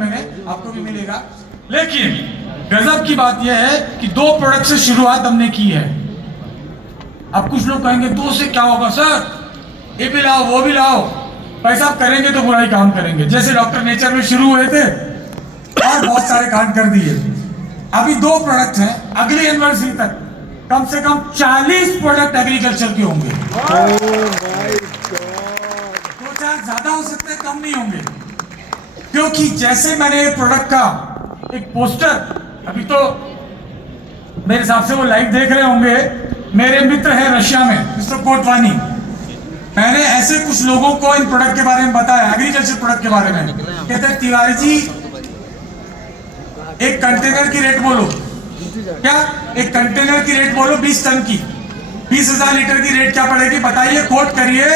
आपको भी मिलेगा। लेकिन गजब की बात यह है कि 2 प्रोडक्ट से शुरुआत हमने की है। अब कुछ लोग कहेंगे 2 से क्या होगा सर, ये भी लाओ वो भी लाओ, पैसा करेंगे तो बुरा ही काम करेंगे। जैसे डॉक्टर नेचर में शुरू हुए थे और बहुत सारे कांड कर दिए। अभी 2 प्रोडक्ट हैं, अगली एनिवर्सरी तक कम से कम 40 प्रोडक्ट एग्रीकल्चर के होंगे। 2-4 ज्यादा हो सकते हैं, कम नहीं होंगे। क्योंकि जैसे मैंने प्रोडक्ट का एक पोस्टर, अभी तो मेरे हिसाब से वो लाइव देख रहे होंगे, मेरे मित्र हैं रशिया में मिस्टर कोटवानी, मैंने ऐसे कुछ लोगों को इन प्रोडक्ट के बारे में बताया, एग्रीकल्चर प्रोडक्ट के बारे में। कहते हैं तिवारी जी एक कंटेनर की रेट बोलो, क्या एक कंटेनर की रेट बोलो 20 टन की, 20,000 लीटर की रेट क्या पड़ेगी बताइए, कोट करिए,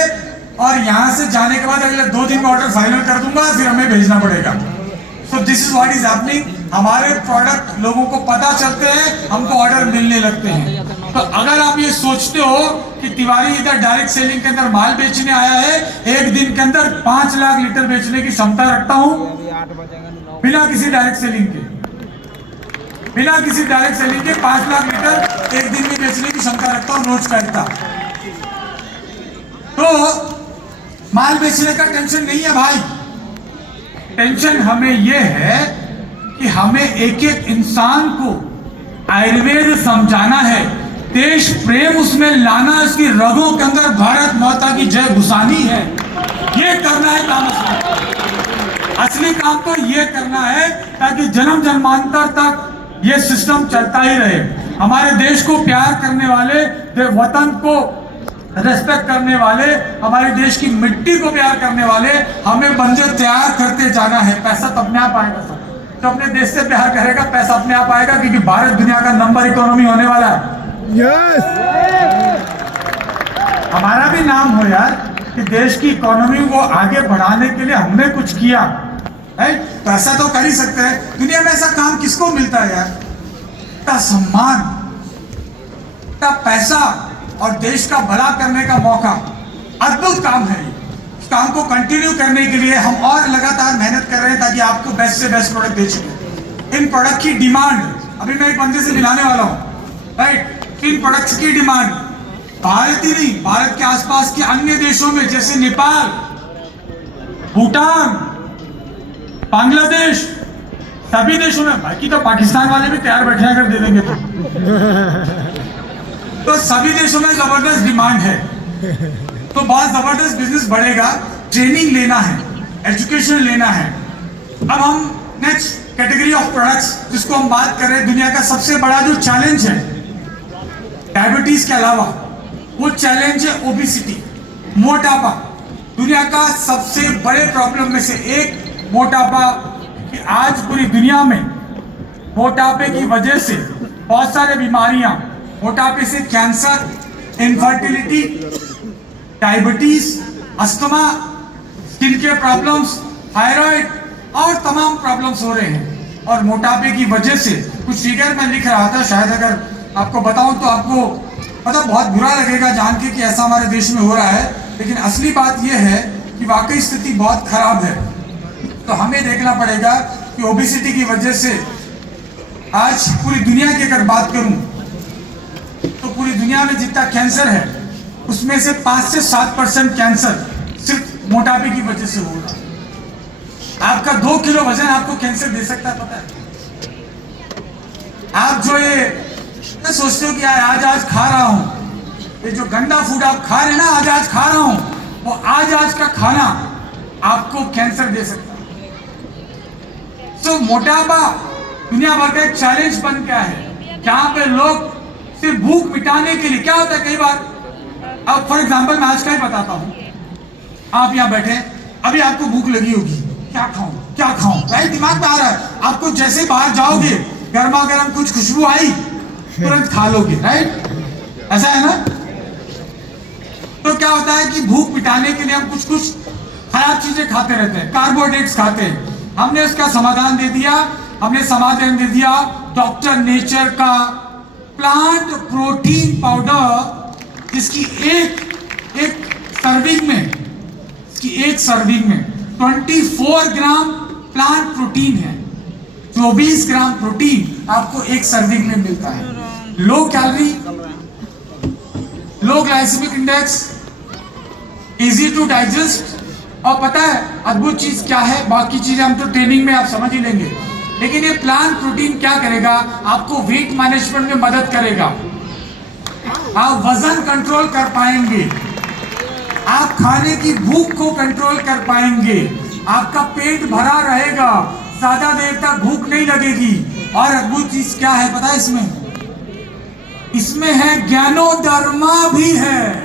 और यहां से जाने के बाद अगले 2 दिन में ऑर्डर फाइनल कर दूंगा, फिर हमें भेजना पड़ेगा। So this is what is happening. हमारे प्रोडक्ट लोगों को पता चलते हैं, हमको ऑर्डर मिलने लगते हैं। तो अगर आप ये सोचते हो कि तिवारी इधर डायरेक्ट सेलिंग के अंदर माल बेचने आया है, एक दिन के अंदर 5 लाख लीटर बेचने की क्षमता रखता हूं बिना किसी डायरेक्ट सेलिंग के, बिना किसी डायरेक्ट सेलिंग के 5 लाख लीटर एक दिन में बेचने की क्षमता रखता हूं रोज का इतना। तो माल बेचने का टेंशन नहीं है भाई, टेंशन हमें यह है कि हमें एक एक इंसान को आयुर्वेद समझाना है, देश प्रेम उसमें लाना, उसकी रगों के अंदर भारत माता की जय घुसानी है। ये करना है काम असली काम तो ये करना है, ताकि जन्म जन्मांतर तक ये सिस्टम चलता ही रहे। हमारे देश को प्यार करने वाले, वतन को रेस्पेक्ट करने वाले, हमारे देश की मिट्टी को प्यार करने वाले, हमें बंदे तैयार करते जाना है। पैसा तो अपने आप आएगा सर, तो अपने देश से प्यार करेगा पैसा अपने आप आएगा, क्योंकि भारत दुनिया का नंबर इकोनॉमी होने वाला है। यस, हमारा भी नाम हो यार कि देश की इकोनॉमी को आगे बढ़ाने के लिए हमने कुछ किया है। पैसा तो कर ही सकते हैं, दुनिया में ऐसा काम किसको मिलता है यार, का सम्मान, का पैसा और देश का भला करने का मौका। अद्भुत काम है। इस काम को कंटिन्यू करने के लिए हम और लगातार मेहनत कर रहे हैं, ताकि आपको बेस्ट से बेस्ट प्रोडक्ट दे सकें। इन प्रोडक्ट की डिमांड, अभी मैं एक बंदे से मिलाने वाला हूं, राइट। इन प्रोडक्ट्स की डिमांड भारत ही नहीं, भारत के आसपास के अन्य देशों में, जैसे नेपाल, भूटान, बांग्लादेश, सभी देशों में, बाकी तो पाकिस्तान वाले भी तैयार बैठे अगर दे देंगे तो सभी देशों में जबरदस्त डिमांड है। तो बहुत जबरदस्त बिजनेस बढ़ेगा। ट्रेनिंग लेना है, एजुकेशन लेना है। अब हम नेक्स्ट कैटेगरी ऑफ प्रोडक्ट्स जिसको हम बात कर रहे हैं, दुनिया का सबसे बड़ा जो चैलेंज है डायबिटीज के अलावा, वो चैलेंज है ओबेसिटी, मोटापा। दुनिया का सबसे बड़े प्रॉब्लम में से एक मोटापा, कि आज पूरी दुनिया में मोटापे की वजह से बहुत सारे बीमारियां, मोटापे से cancer, infertility, diabetes, asthma, skin के प्रॉब्लम्स, थायराइड और तमाम प्रॉब्लम्स हो रहे हैं। और मोटापे की वजह से कुछ फिगर मैं लिख रहा था, शायद अगर आपको बताऊं तो आपको मतलब बहुत बुरा लगेगा जान के कि ऐसा हमारे देश में हो रहा है, लेकिन असली बात यह है कि वाकई स्थिति बहुत खराब है। तो हमें देखना पड़ेगा कि ओबेसिटी की वजह से आज पूरी दुनिया की अगर बात करूं तो पूरी दुनिया में जितना कैंसर है उसमें से 5 से 7% कैंसर सिर्फ मोटापे की वजह से हो रहा है। आपका 2 किलो वजन आपको कैंसर दे सकता है, पता है। आप जो ये सोचते हो कि यार आज खा रहा हूं, ये जो गंदा फूड आप खा रहे हैं ना, आज खा रहा हूं, वो आज का खाना आपको कैंसर दे सकता है। तो मोटापा दुनिया भर का एक चैलेंज बन गया है, जहां पे लोग सिर्फ भूख मिटाने के लिए, क्या होता है कई बार, अब फॉर एग्जांपल मैं आज का ही बताता हूं, आप यहां बैठे, अभी आपको भूख लगी होगी, क्या खाऊं, राइट, दिमाग में आ रहा है आपको। जैसे बाहर जाओगे, गर्मा गर्म कुछ खुशबू आई, तुरंत खा लोगे, राइट, ऐसा है ना। तो क्या होता है कि भूख मिटाने के लिए हम कुछ खराब चीजें खाते रहते हैं, कार्बोहाइड्रेट्स खाते हैं। हमने उसका समाधान दे दिया, हमने समाधान दे दिया डॉक्टर नेचर का प्लांट प्रोटीन पाउडर, जिसकी एक सर्विंग में 24 ग्राम प्लांट प्रोटीन है। 24 ग्राम प्रोटीन आपको एक सर्विंग में मिलता है। Low calorie, low glycemic index, easy to digest. और पता है अद्भुत चीज क्या है, बाकी चीजें हम तो ट्रेनिंग में आप समझ ही लेंगे, लेकिन ये प्लांट प्रोटीन क्या करेगा, आपको वेट मैनेजमेंट में मदद करेगा, आप वजन कंट्रोल कर पाएंगे, आप खाने की भूख को कंट्रोल कर पाएंगे, आपका पेट भरा रहेगा, ज्यादा देर तक भूख नहीं लगेगी। और अद्भुत चीज क्या है पता है इसमें है ज्ञानोदर्मा भी है।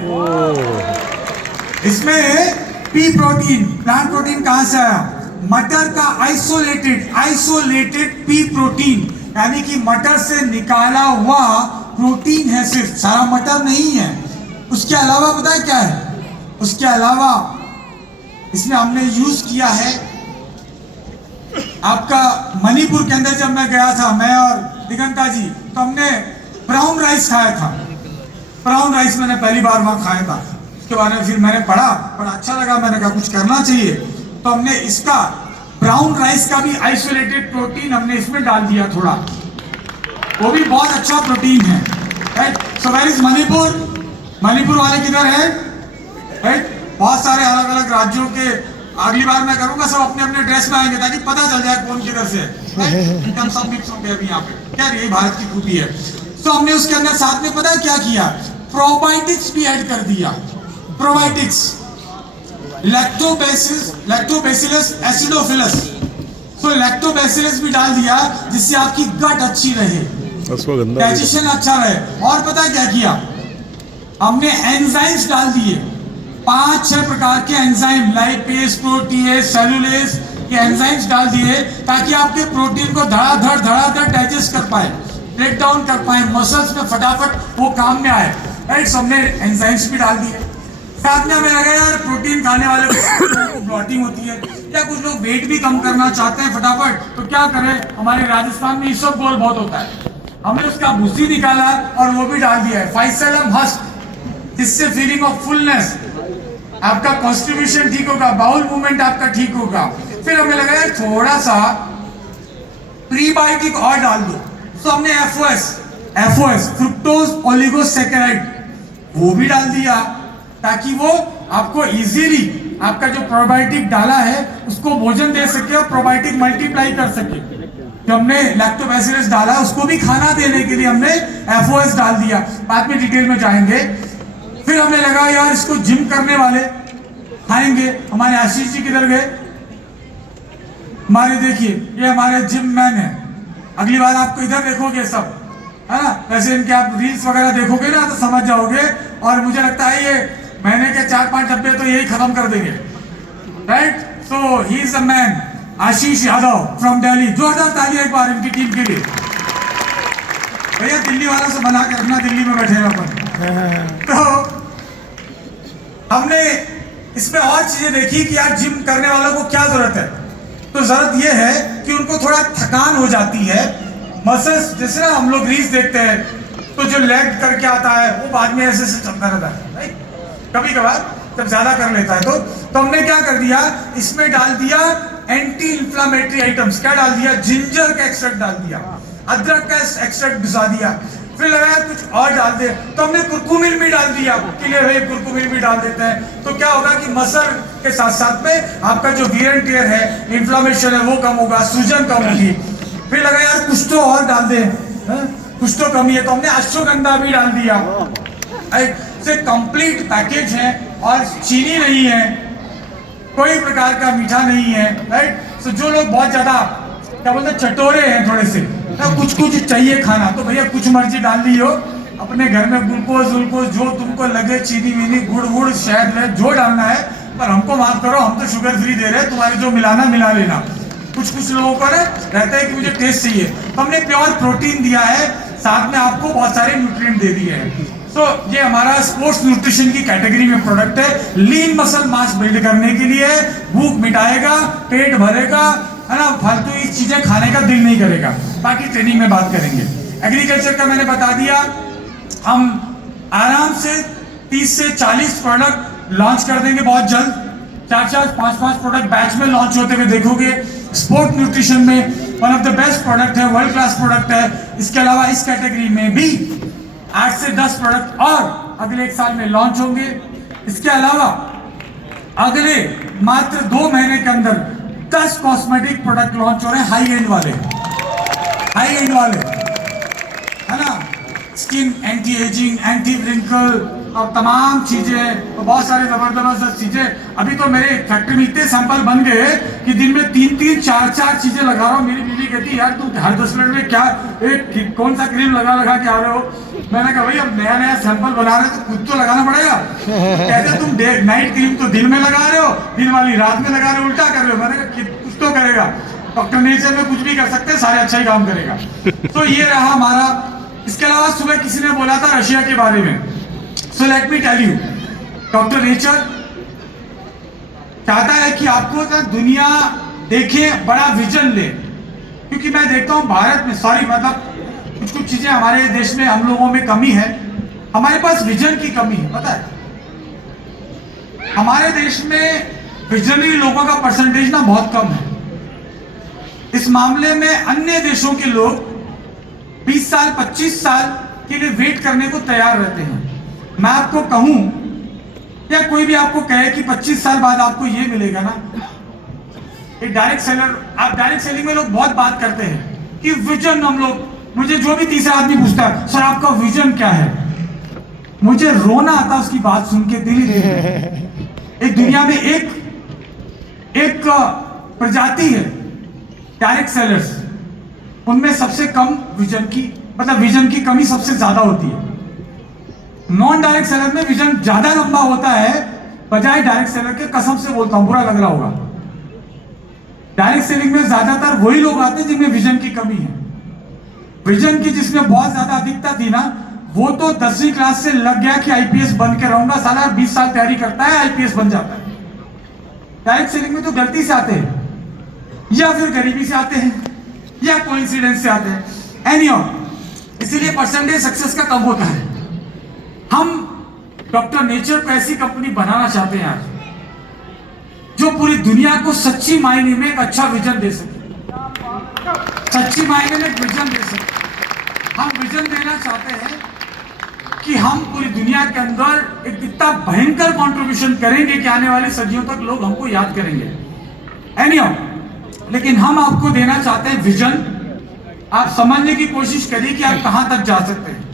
इसमें पी प्रोटीन, प्लांट प्रोटीन कहां से आया, मटर का आइसोलेटेड पी प्रोटीन, यानी कि मटर से निकाला हुआ प्रोटीन है, सिर्फ सारा मटर नहीं है। उसके अलावा पता है क्या है, उसके अलावा इसमें हमने यूज किया है, आपका मणिपुर के अंदर जब मैं गया था, मैं और दिगंता जी, तो हमने ब्राउन राइस खाया था। ब्राउन राइस मैंने पहली बार वहां खाया था। उसके बारे में फिर मैंने पढ़ा, बड़ा अच्छा लगा, मैंने कहा कुछ करना चाहिए, तो हमने इसका ब्राउन राइस का भी आइसोलेटेड प्रोटीन हमने इसमें डाल दिया थोड़ा, वो भी बहुत अच्छा प्रोटीन है, right. So where is Manipur, Manipur वाले किधर है, राइट। बहुत सारे अलग अलग राज्यों के, अगली बार मैं करूंगा सब अपने अपने ड्रेस में आएंगे ताकि पता चल जाए कौन किधर से है। हम सब मिक्स होंगे अभी यहाँ पे, क्या ये भारत की खूबी है। तो हमने उसके अंदर साथ में पता है क्या किया, प्रोबायोटिक्स भी ऐड कर दिया। प्रोबायोटिक्स, लैक्टोबैसिलस एसिडोफिलस, तो लैक्टोबैसिलस भी डाल दिया जिससे आपकी गट अच्छी रहे, डाइजेशन अच्छा रहे। और पता है क्या किया, हमने एंजाइम्स डाल दिए, 5-6 प्रकार के एंजाइम, लाइपेज, प्रोटीएज, सेलुलेज, ये एंजाइम्स डाल दिए ताकि आपके प्रोटीन को धड़ाधड़ डाइजेस्ट कर पाए, ब्रेक डाउन कर पाए, मसल्स में फटाफट वो काम में आए, राइट। हमने एंजाइम्स भी डाल दिए। साथ में हमें लगा यार प्रोटीन खाने वाले को ब्लॉटिंग होती है, या कुछ लोग वेट भी कम करना चाहते हैं फटाफट, तो क्या करें, हमारे राजस्थान में इसबगोल बहुत होता है, हमने उसका भूसी निकाला और वो भी डाल दिया है, फाइसेलम हस्क, जिससे फीलिंग ऑफ फुलनेस, आपका कॉन्स्टिट्यूशन ठीक होगा, बाउल मूवमेंट आपका ठीक होगा। फिर हमें लगा यार थोड़ा सा प्रीबायोटिक और डाल दो, तो हमने एफओएस फ्रुक्टोज ओलिगोसैकेराइड वो भी डाल दिया ताकि वो आपको इजीली आपका जो प्रोबायोटिक डाला है उसको भोजन दे सके और प्रोबायोटिक मल्टीप्लाई कर सके। जो हमने लैक्टोबैसिलस डाला उसको भी खाना देने के लिए हमने एफओएस डाल दिया, बाद में डिटेल में जाएंगे। फिर हमें लगा यार इसको जिम करने वाले खाएंगे, हमारे आशीष जी किधर गए, हमारे देखिए ये हमारे जिम मैन है, अगली बार आपको इधर देखोगे सब, है ना, वैसे इनके आप रील्स वगैरह देखोगे ना तो समझ जाओगे। और मुझे लगता है ये महीने के 4-5 डब्बे तो यही खत्म कर देंगे, right. So he is a man, Ashish Yadav from Delhi. जोरदार तालियां एक बार इनकी टीम के लिए। भैया दिल्ली वालों से बना के रखना, दिल्ली में बैठे हैं अपन। तो हमने इसमें और चीजें देखी कि यार जिम करने वालों को क्या जरूरत है, तो जरूरत यह है कि उनको थोड़ा थकान हो जाती है, मसल्स, जैसे ना हम लोग रील्स देखते हैं तो जो लेग करके आता है वो बाद में ऐसे चलता रहता है, राइट, कभी कभार जब ज्यादा कर लेता है तो हमने क्या कर दिया, इसमें डाल दिया एंटी इंफ्लामेटरी आइटम्स। क्या डाल दिया, जिंजर का एक्सट्रैक्ट डाल दिया, अदरक का एक्सट्रैक्ट घुसा दिया। फिर लगा कुछ और डाल दे, तो हमने कुरकुमिन भी डाल दिया कि ले भाई कुरकुमिन भी डाल देते हैं, तो क्या होगा कि मसल के साथ साथ में आपका जो वियर एंड टियर है, इंफ्लामेशन है वो कम होगा, सूजन कम होगी। फिर लगा यार कुछ तो और डाल दे, कुछ तो कमी है, तो हमने अश्वगंधा भी डाल दिया। से कंप्लीट पैकेज है और चीनी नहीं है, कोई प्रकार का मीठा नहीं है, राइट। तो जो लोग बहुत ज्यादा क्या बोलते हैं चटोरे हैं थोड़े से, कुछ कुछ चाहिए खाना, तो भैया कुछ मर्जी डाल दी हो अपने घर में, ग्लूकोज जो तुमको लगे, चीनी वीनी गुड़ शहद जो डालना है, पर हमको माफ करो, हम तो शुगर फ्री दे रहे हैं, तुम्हारे जो मिलाना मिला लेना। कुछ लोगों को ना रहता है कि मुझे टेस्ट चाहिए, तो हमने प्योर प्रोटीन दिया है, साथ में आपको बहुत सारे न्यूट्रिएंट दे दिए हैं। तो ये हमारा स्पोर्ट्स न्यूट्रिशन की कैटेगरी में प्रोडक्ट है, लीन मसल मास बिल्ड करने के लिए, भूख मिटाएगा, पेट भरेगा, है ना, फालतू की चीजें खाने का दिल नहीं करेगा। बाकी ट्रेनिंग में बात करेंगे। एग्रीकल्चर का मैंने बता दिया, हम आराम से 30 से 40 प्रोडक्ट लॉन्च कर देंगे बहुत जल्द, 4-5 प्रोडक्ट बैच में लॉन्च होते हुए देखोगे। स्पोर्ट न्यूट्रिशन में one of the best product है, वर्ल्ड क्लास प्रोडक्ट है। इसके अलावा इस कैटेगरी में भी 8 से 10 प्रोडक्ट और अगले 1 साल में लॉन्च होंगे। इसके अलावा अगले मात्र 2 महीने के अंदर 10 कॉस्मेटिक प्रोडक्ट लॉन्च हो रहे हैं, हाई एंड वाले, है ना। Skin anti ageing, anti wrinkle और तमाम चीजें, तो बहुत सारे जबरदस्त चीजें। अभी तो मेरे फैक्ट्री में इतने सैंपल बन गए कि दिन में 3-3, 4-4 चीजें लगा रहा हूँ। मेरी बीवी कहती यार तुम हर 10 मिनट में क्या एक कौन सा क्रीम लगा के आ रहे हो। मैंने कहा भाई अब नया सैंपल बना रहे हो तो खुद तो लगाना पड़ेगा। कहते तुम नाइट क्रीम तो दिन में लगा रहे हो, दिन वाली रात में लगा रहे हो, उल्टा कर रहे हो। मैंने कहा कुछ तो करेगा, डॉक्टर नेचर में कुछ भी कर सकते हैं, सारे अच्छा ही काम करेगा। तो ये रहा हमारा। इसके अलावा सुबह किसी ने बोला था रशिया के बारे में, so let me tell you, doctor nature चाहता है कि आपको ना दुनिया देखे, बड़ा विजन ले। क्योंकि मैं देखता हूं भारत में, मतलब कुछ चीजें हमारे देश में हम लोगों में कमी है, हमारे पास विजन की कमी है। पता है हमारे देश में विजनरी लोगों का परसेंटेज ना बहुत कम है। इस मामले में अन्य देशों के लोग 20 साल 25 साल के लिए वेट करने को तैयार रहते हैं। मैं आपको कहूं या कोई भी आपको कहे कि 25 साल बाद आपको ये मिलेगा ना, एक डायरेक्ट सेलर, आप डायरेक्ट सेलिंग में लोग बहुत बात करते हैं कि विजन, हम लोग, मुझे जो भी तीसरा आदमी पूछता है सर आपका विजन क्या है, मुझे रोना आता उसकी बात सुन के, दिल ही एक दुनिया में एक प्रजाति है डायरेक्ट सेलर्स, उनमें सबसे कम विजन की, मतलब विजन की कमी सबसे ज्यादा होती है। नॉन डायरेक्ट सेलर में विजन ज्यादा लंबा होता है बजाय डायरेक्ट सेलर के। कसम से बोलता हूं, बुरा लग रहा होगा, डायरेक्ट सेलिंग में ज्यादातर वही लोग आते हैं जिनमें विजन की कमी है। विजन की जिसमें बहुत ज्यादा अधिकता थी ना, वो तो 10वीं क्लास से लग गया कि आईपीएस बन के रहूंगा, साला 20 साल तैयारी करता है, आईपीएस बन जाता है। डायरेक्ट सेलिंग में तो गलती से आते हैं, या फिर गरीबी से आते हैं, या कोइंसिडेंस से आते हैं। एनीहाउ, इसीलिए परसेंटेज सक्सेस का कम होता है। हम डॉक्टर नेचर को ऐसी कंपनी बनाना चाहते हैं आज जो पूरी दुनिया को सच्ची मायने में एक अच्छा विजन दे सके, सच्ची मायने में एक विजन दे सके। हम विजन देना चाहते हैं कि हम पूरी दुनिया के अंदर एक इतना भयंकर कंट्रीब्यूशन करेंगे कि आने वाली सदियों तक लोग हमको याद करेंगे। एनीहाउ, लेकिन हम आपको देना चाहते हैं विजन। आप समझने की कोशिश करिए कि आप कहां तक जा सकते हैं।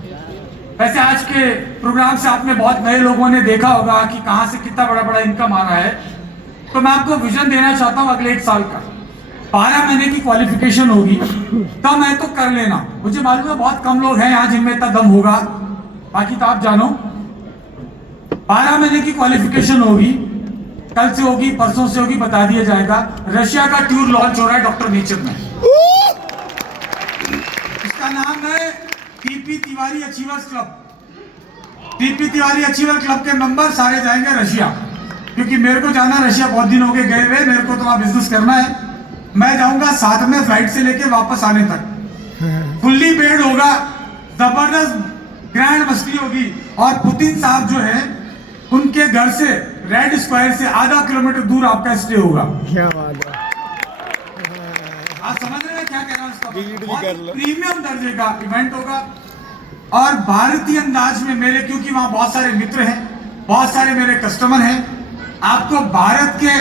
वैसे आज के प्रोग्राम से आपने बहुत नए लोगों ने देखा होगा कि कहां से कितना बड़ा बड़ा इनकम आ रहा है। तो मैं आपको विजन देना चाहता हूं अगले 1 साल का। 12 महीने की क्वालिफिकेशन होगी, कम है तो कर लेना। मुझे मालूम है बहुत कम लोग हैं यहाँ जिनमें इतना दम होगा, बाकी तो आप जानो। 12 महीने की क्वालिफिकेशन होगी, कल से होगी, परसों से होगी, बता दिया जाएगा। रशिया का टूर लॉन्च हो रहा है डॉक्टर नेचर में। इसका नाम है TP Tiwari achievers club. TP Tiwari achiever club के मेंबर सारे जाएंगे रशिया, क्योंकि मेरे को जाना रशिया, बहुत दिन हो गए गए हुए, मेरे को तो वहां बिजनेस करना है। मैं जाऊंगा साथ में, फ्लाइट से लेके वापस आने तक। फुल्ली पेड होगा, जबरदस्त ग्रैंड मस्ती होगी। और पुतिन साहब जो है उनके घर से रेड स्क्वायर से आधा किलोमीटर दूर आपका स्टे होगा। क्या बात है, आप समझ रहे हैं क्या कह रहा हूँ? प्रीमियम दर्जे का इवेंट होगा और भारतीय अंदाज में मेरे, क्योंकि वहां बहुत सारे मित्र हैं, बहुत सारे मेरे कस्टमर हैं। आपको भारत के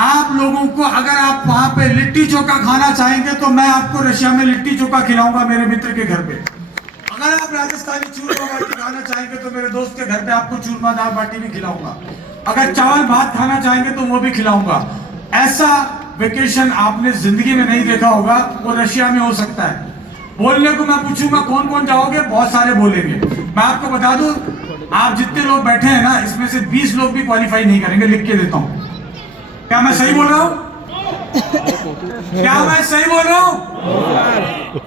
आप लोगों को, अगर आप वहां पे लिट्टी चोखा खाना चाहेंगे तो मैं आपको रशिया में लिट्टी चोखा खिलाऊंगा मेरे मित्र के घर पे। अगर आप राजस्थानी चूरमा बाटी खाना चाहेंगे तो मेरे दोस्त के घर पे आपको चूरमा दाल बाटी भी खिलाऊंगा। अगर चावल भात खाना चाहेंगे तो वो भी खिलाऊंगा। ऐसा वेकेशन आपने जिंदगी में नहीं देखा होगा, वो रशिया में हो सकता है। बोलने को मैं पूछूंगा कौन कौन जाओगे, बहुत सारे बोलेंगे। मैं आपको बता दूं, आप जितने लोग बैठे हैं ना, इसमें से 20 लोग भी क्वालिफाई नहीं करेंगे, लिख के देता हूं। क्या मैं सही बोल रहा हूं? क्या मैं सही बोल रहा हूं?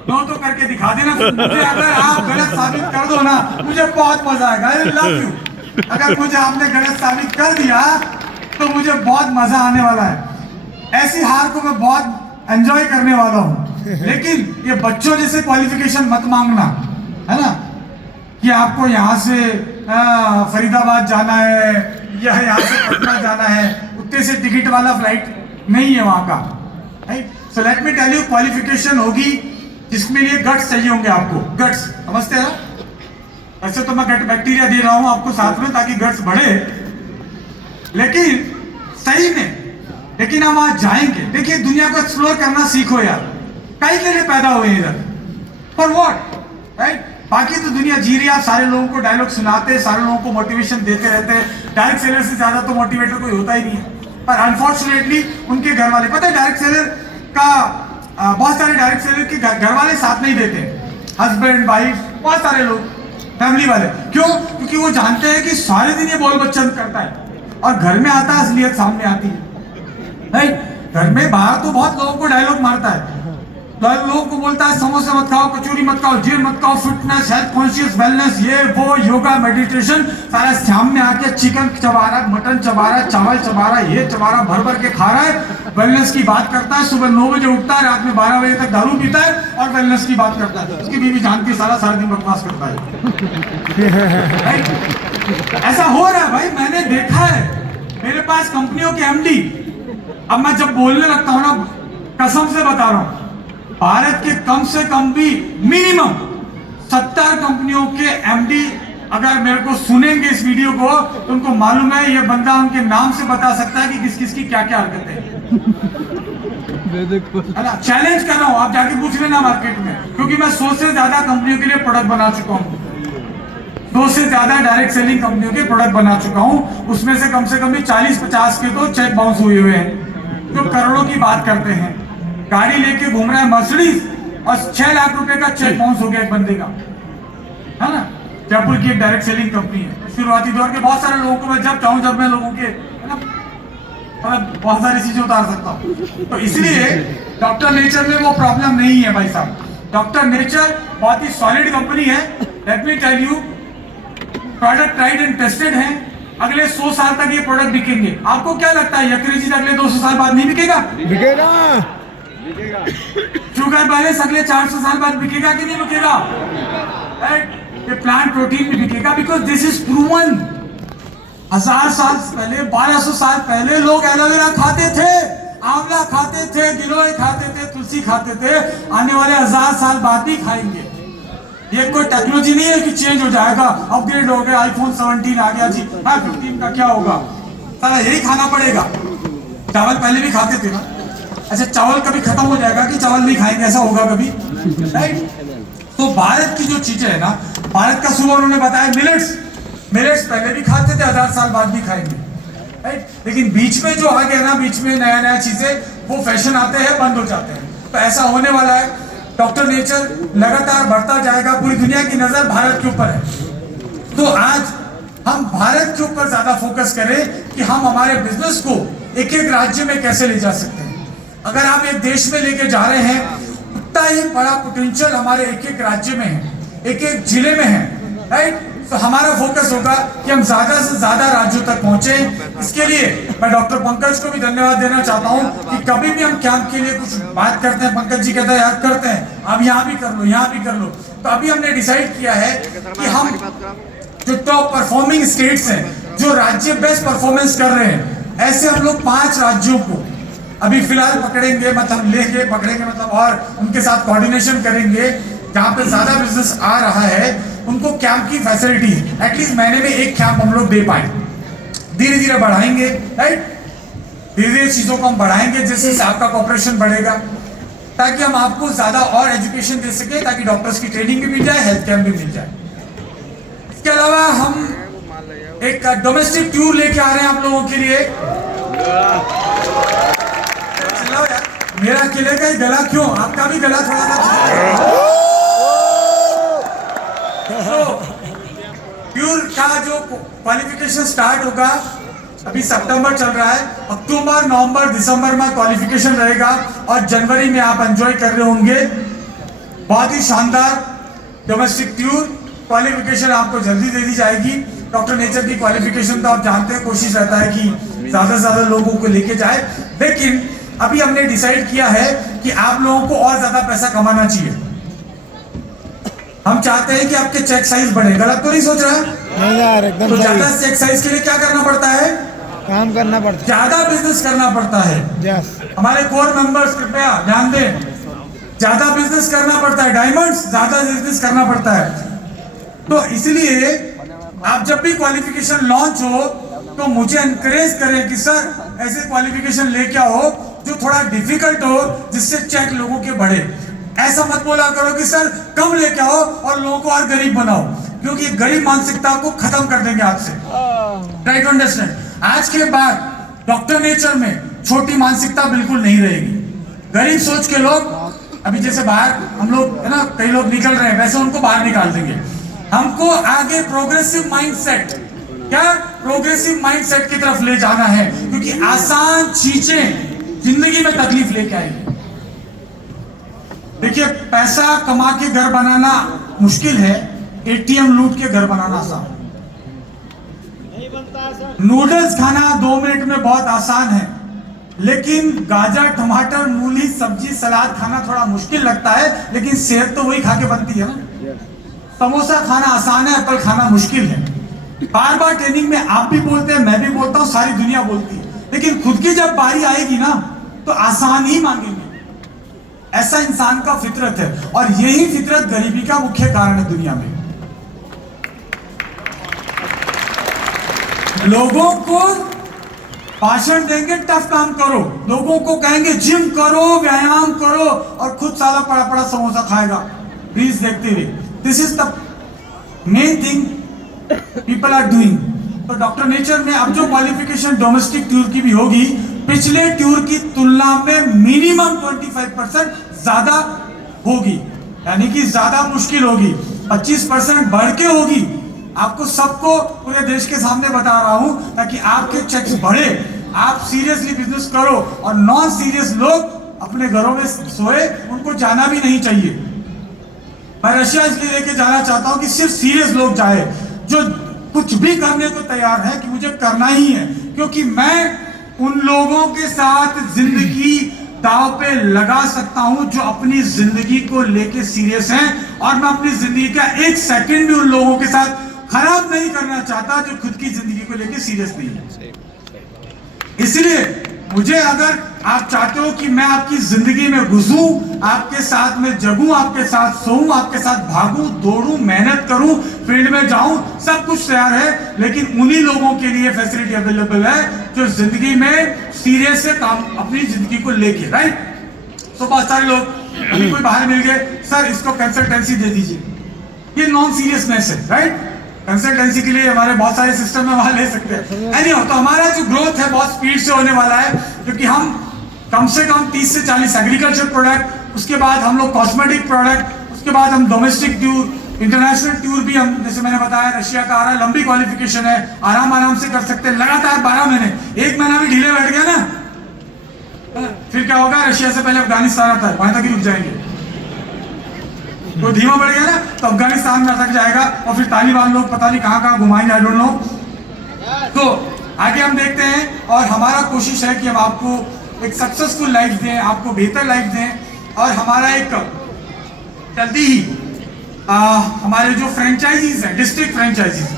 नो तो करके दिखा देना मुझे। अगर आप गलत साबित कर दो ना, मुझे बहुत मजा आएगा। I love you. अगर मुझे आपने गलत साबित कर दिया तो मुझे बहुत मजा आने वाला है। ऐसी हार को मैं बहुत एंजॉय करने वाला हूं। लेकिन ये बच्चों जैसे क्वालिफिकेशन मत मांगना, है ना, कि आपको यहाँ से फरीदाबाद जाना है या यहाँ से पटना जाना है, उतने से टिकट वाला फ्लाइट नहीं है वहां का। Right? So let me tell you, qualification होगी जिसमें लिए गट्स चाहिए होंगे आपको, गट्स, समझते हैं? ऐसे तो मैं गट बैक्टीरिया दे रहा हूं आपको साथ में ताकि गट्स बढ़े, लेकिन सही में, लेकिन हम आज जाएंगे। देखिए, दुनिया को एक्सप्लोर करना सीखो यार। कई के लिए पैदा हुए इधर, फॉर व्हाट, राइट? बाकी तो दुनिया जी रही है, आप सारे लोगों को डायलॉग सुनाते हैं, सारे लोगों को मोटिवेशन देते रहते हैं। डायरेक्ट सेलर से ज्यादा तो मोटिवेटर कोई होता ही नहीं है, पर अनफॉर्चुनेटली उनके घर वाले, पता है डायरेक्ट सेलर का बहुत सारे डायरेक्ट सेलर के घर वाले साथ नहीं देते, हस्बैंड वाइफ, बहुत सारे लोग फैमिली वाले। क्यों? क्योंकि वो जानते हैं कि सारे दिन ये बोल बच्चन करता है और घर में आता है असलियत सामने आती है, राइट? घर में बाहर तो बहुत लोगों को डायलॉग मारता है, लोगों को बोलता है समोसे मत खाओ, कचौरी मत खाओ, जिम मत खाओ, फिटनेस, हेल्थ कॉन्शियस, वेलनेस, ये वो, योगा, मेडिटेशन, सारा सामने आके चिकन चबा रहा है, मटन चबा रहा है, चावल चबा रहा है, ये चबा रहा, भर भर के खा रहा है, वेलनेस की बात करता है, सुबह 9 बजे उठता है, रात में 12 बजे तक दारू पीता है और वेलनेस की बात करता है। उसकी बीवी जानती है सारा दिन बकवास करता है। ऐसा हो रहा है भाई, मैंने देखा है। मेरे पास कंपनियों के एमडी, अब मैं जब बोलने लगता हूं ना, कसम से बता रहा हूं, भारत के कम से कम भी मिनिमम 70 कंपनियों के एमडी अगर मेरे को सुनेंगे इस वीडियो को, तो उनको मालूम है ये बंदा उनके नाम से बता सकता है कि किस किस की क्या क्या हरकतें हैं। चैलेंज कर रहा हूं, आप जाके पूछ लेना मार्केट में, क्योंकि मैं 100 से ज्यादा कंपनियों के लिए प्रोडक्ट बना चुका हूं, 2 से ज्यादा डायरेक्ट सेलिंग कंपनियों के प्रोडक्ट बना चुका हूं। उसमें से कम भी 40-50 के तो चेक बाउंस हुए हुए हैं, जो करोड़ों की बात करते हैं। गाड़ी लेके घूम रहा है मर्सिडीज और 6 लाख रुपए का चेक बाउंस हो गया एक बंदे का, है ना? जयपुर की एक डायरेक्ट सेलिंग कंपनी है। शुरुआती दौर के बहुत सारे लोगों को मैं जब चाहूं जब मैं लोगों के, है ना, बहुत सारी चीजें उतार सकता हूं। तो इसलिए डॉक्टर नेचर में वो प्रॉब्लम नहीं है भाई साहब। डॉक्टर नेचर बहुत ही सॉलिड कंपनी है। Let me tell you, product tried and tested है। अगले 100 साल तक ये प्रोडक्ट बिकेंगे। आपको क्या लगता है यक्रीजीत अगले 200 साल बाद नहीं बिकेगा? बिकेगा। शुगर बैलेंस अगले 400 साल बाद बिकेगा कि नहीं बिकेगा? ये प्लांट प्रोटीन भी बिकेगा, बिकॉज दिस इज प्रूवन। 1000 साल पहले, 1200 साल पहले लोग एलोवेरा खाते थे, आंवला खाते थे, गिलोय खाते थे, तुलसी खाते थे। आने वाले 1000 साल बाद भी खाएंगे। ये कोई टेक्नोलॉजी नहीं है कि चेंज हो जाएगा, अपग्रेड हो गया, iPhone 17 आ गया जी, 15 का क्या होगा? सारा यही खाना पड़ेगा। चावल पहले भी खाते थे ना, अच्छा चावल कभी खत्म हो जाएगा कि चावल नहीं खाएंगे, ऐसा होगा कभी? राइट? तो भारत की जो चीजें है ना, भारत का सुबह उन्होंने बताया मिलेट्स पहले भी खाते थे, 1000 साल बाद भी खाएंगे, राइट? लेकिन बीच में जो आ गया ना, बीच में नया चीजें, वो फैशन आते हैं, बंद हो जाते हैं। तो ऐसा होने वाला है। डॉक्टर नेचर लगातार बढ़ता जाएगा, पूरी दुनिया की नजर भारत के ऊपर है। तो आज हम भारत के ऊपर ज्यादा फोकस करें कि हम हमारे बिजनेस को एक एक राज्य में कैसे ले जा सकते हैं। अगर आप एक देश में लेके जा रहे हैं, उतना ही बड़ा पोटेंशियल हमारे एक एक राज्य में है, एक एक जिले में है, राइट? तो हमारा फोकस होगा कि हम ज्यादा से ज्यादा राज्यों तक पहुंचे। इसके लिए मैं डॉक्टर पंकज को भी धन्यवाद देना चाहता हूं कि कभी भी हम कैंप के लिए कुछ बात करते हैं, पंकज जी कहते हैं याद करते हैं, आप यहाँ भी कर लो, यहाँ भी कर लो। तो अभी हमने डिसाइड किया है कि हम जो टॉप परफॉर्मिंग स्टेट्स हैं, जो राज्य बेस्ट परफॉर्मेंस कर रहे हैं, ऐसे हम लोग 5 राज्यों को अभी फिलहाल पकड़ेंगे, मतलब लेके पकड़ेंगे, मतलब और उनके साथ कोऑर्डिनेशन करेंगे। जहां पे ज्यादा बिजनेस आ रहा है, उनको कैंप की फैसिलिटी एटलीस्ट महीने में एक कैंप हम लोग दे पाए। धीरे धीरे बढ़ाएंगे, राइट? धीरे धीरे चीजों को हम बढ़ाएंगे, जिससे आपका कॉपरेशन बढ़ेगा, ताकि हम आपको ज्यादा और एजुकेशन दे सके, ताकि डॉक्टर्स की ट्रेनिंग भी मिल जाए, हेल्थ कैंप भी मिल जाए। इसके अलावा हम एक डोमेस्टिक टूर लेके आ रहे हैं आप लोगों के लिए। मेरा अकेले का ही गला क्यों, आपका भी गला थोड़ा सा। टूर का जो क्वालिफिकेशन स्टार्ट होगा, अभी सितंबर चल रहा है, अक्टूबर, नवंबर, दिसंबर में क्वालिफिकेशन रहेगा और जनवरी में आप एंजॉय कर रहे होंगे। बहुत ही शानदार डोमेस्टिक टूर क्वालिफिकेशन आपको जल्दी दे दी जाएगी। डॉक्टर नेचर की क्वालिफिकेशन तो आप जानते हैं, कोशिश रहता है कि ज्यादा से ज्यादा लोगों को लेके जाए, लेकिन अभी हमने डिसाइड किया है कि आप लोगों को और ज्यादा पैसा कमाना चाहिए। हम चाहते हैं कि आपके चेक साइज बढ़े। गलत तो नहीं सोच रहा है? नहीं यार, एकदम। तो ज्यादा चेक साइज के लिए क्या करना पड़ता है? काम करना पड़ता ज्यादा बिजनेस करना पड़ता है। है। यस, हमारे कोर मेंबर्स कृपया ध्यान दें, ज्यादा बिजनेस करना पड़ता है, डायमंड्स ज्यादा बिजनेस करना पड़ता है। तो इसलिए आप जब भी क्वालिफिकेशन लॉन्च हो तो मुझे एनकरेज करें कि सर ऐसे क्वालिफिकेशन लेके आओ जो थोड़ा डिफिकल्ट हो, जिससे चेक लोगों के बढ़े। ऐसा मत बोला करो कि सर कम लेके आओ और लोगों को और गरीब बनाओ, क्योंकि गरीब मानसिकता को खत्म कर देंगे आपसे। Try to understand. आज के बाद डॉक्टर नेचर में छोटी मानसिकता बिल्कुल नहीं रहेगी। गरीब सोच के लोग अभी जैसे बाहर हम लोग है ना, कई लोग निकल रहे हैं, वैसे उनको बाहर निकाल देंगे। हमको आगे प्रोग्रेसिव माइंडसेट, क्या प्रोग्रेसिव माइंडसेट की तरफ ले जाना है, क्योंकि आसान चीजें जिंदगी में तकलीफ लेके आएंगी। देखिए, पैसा कमा के घर बनाना मुश्किल है, एटीएम लूट के घर बनाना आसान। नूडल्स खाना 2 मिनट में बहुत आसान है, लेकिन गाजर टमाटर मूली सब्जी सलाद खाना थोड़ा मुश्किल लगता है, लेकिन सेहत तो वही खा के बनती है ना। समोसा खाना आसान है, एप्पल खाना मुश्किल है। बार बार ट्रेनिंग में आप भी बोलते हैं, मैं भी बोलता हूं, सारी दुनिया बोलती है, लेकिन खुद की जब बारी आएगी ना तो आसान ही मांगेंगे। ऐसा इंसान का फितरत है, और यही फितरत गरीबी का मुख्य कारण है दुनिया में। लोगों को भाषण देंगे टफ काम करो, लोगों को कहेंगे जिम करो, व्यायाम करो, और खुद साला पड़ा पड़ा समोसा खाएगा प्लीज देखते हुए। This is the main thing people are doing. तो डॉक्टर नेचर में अब जो क्वालिफिकेशन डोमेस्टिक टूर की भी होगी, पिछले टूर की तुलना में मिनिमम 25% ज्यादा होगी, यानी कि ज्यादा मुश्किल होगी, 25% बढ़ के होगी। आपको सबको पूरे देश के सामने बता रहा हूं, ताकि आपके चेक्स बढ़े, आप सीरियसली बिजनेस करो, और नॉन सीरियस लोग अपने घरों में सोए, उनको जाना भी नहीं चाहिए। मैं रशिया इसलिए लेके जाना चाहता हूं कि सिर्फ सीरियस लोग जाए, जो कुछ भी करने को तैयार है कि मुझे करना ही है, क्योंकि मैं उन लोगों के साथ जिंदगी दांव पे लगा सकता हूं जो अपनी जिंदगी को लेके सीरियस हैं, और मैं अपनी जिंदगी का 1 सेकंड भी उन लोगों के साथ खराब नहीं करना चाहता जो खुद की जिंदगी को लेके सीरियस नहीं है। इसलिए मुझे, अगर आप चाहते हो कि मैं आपकी जिंदगी में घुसूं, आपके साथ में जगूं, आपके साथ सोऊं, आपके साथ भागूं, दौड़ूं, मेहनत करूं, फील्ड में जाऊं, सब कुछ तैयार है, लेकिन उन्हीं लोगों के लिए फैसिलिटी अवेलेबल है जो जिंदगी में सीरियस है, काम अपनी जिंदगी को लेके। राइट। तो बहुत सारे लोग अभी कोई बाहर मिल गए, सर इसको कंसल्टेंसी दे दीजिए, ये नॉन सीरियसनेस है। राइट। कंसल्टेंसी के लिए हमारे बहुत सारे सिस्टम में वहां ले सकते हैं। एनीहाउ, तो हमारा जो ग्रोथ है बहुत स्पीड से होने वाला है, क्योंकि हम कम से कम 30 से 40 एग्रीकल्चर प्रोडक्ट, उसके बाद हम लोग कॉस्मेटिक प्रोडक्ट, उसके बाद हम डोमेस्टिक टूर, इंटरनेशनल टूर भी हम, जैसे मैंने बताया, रशिया का आ रहा है, लंबी क्वालिफिकेशन है, आराम से कर सकते हैं, लगातार 12 महीने। 1 महीना भी ढीले बैठ गया ना, फिर क्या होगा, रशिया से पहले अफगानिस्तान आता है, वहां तक ही रुक जाएंगे। तो धीमा बढ़ गया ना, तो अफगानिस्तान में अटक जाएगा, और फिर तालिबान लोग पता नहीं कहां कहां घुमाएंगे, आई डोंट नो। तो आगे हम देखते हैं, और हमारा कोशिश है कि हम आपको एक सक्सेसफुल लाइफ दें, आपको बेहतर लाइफ दें, और हमारा एक जल्दी ही हमारे जो फ्रेंचाइजीज हैं, डिस्ट्रिक्ट फ्रेंचाइजीज,